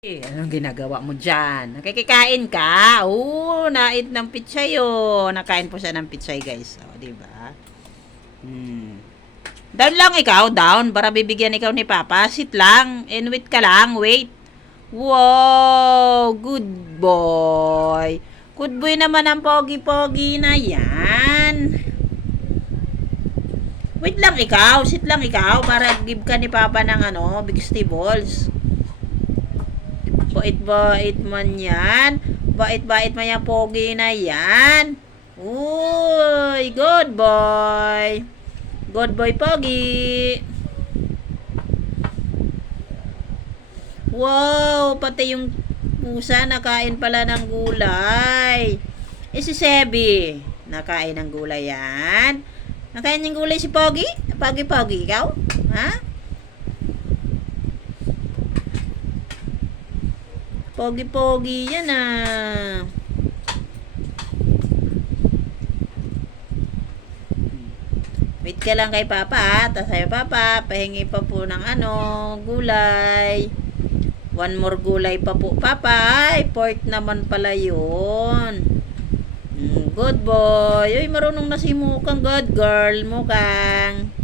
Anong ginagawa mo dyan? Nakikikain ka? Oo, nait ng pitsay oh. Nakain po siya ng pitsay guys. O, diba? Down lang ikaw, down. Para bibigyan ikaw ni Papa. Sit lang. And wait ka lang, wait. Wow, good boy. Good boy naman ang pogi-pogi na yan. Wait lang ikaw, sit lang ikaw. Para give ka ni Papa ng vegetables. Bait-bait man yan. Bait-bait man yan, pogi na yan. Uy, good boy. Good boy, pogi. Wow, pati yung pusa nakain pala ng gulay. Si Sebi, nakain ng gulay yan. Nakain ng gulay si Pogi? Pogi-pogi, ikaw? Ha? Pogi-pogi yan ah. Wait ka lang kay Papa ah. Tapos sayo Papa, pahingi pa po ng gulay. One more gulay pa po Papa. Ay, pork naman pala yun. Good boy. Uy, marunong na si Mukang. Good girl, Mukang.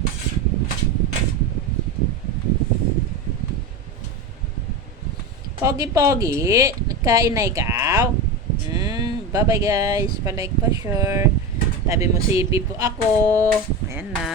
Pogi-pogi. Nagkain na ikaw. Bye-bye guys. Pa-like, pa-share. Sabi mo si po ako. Ayan na.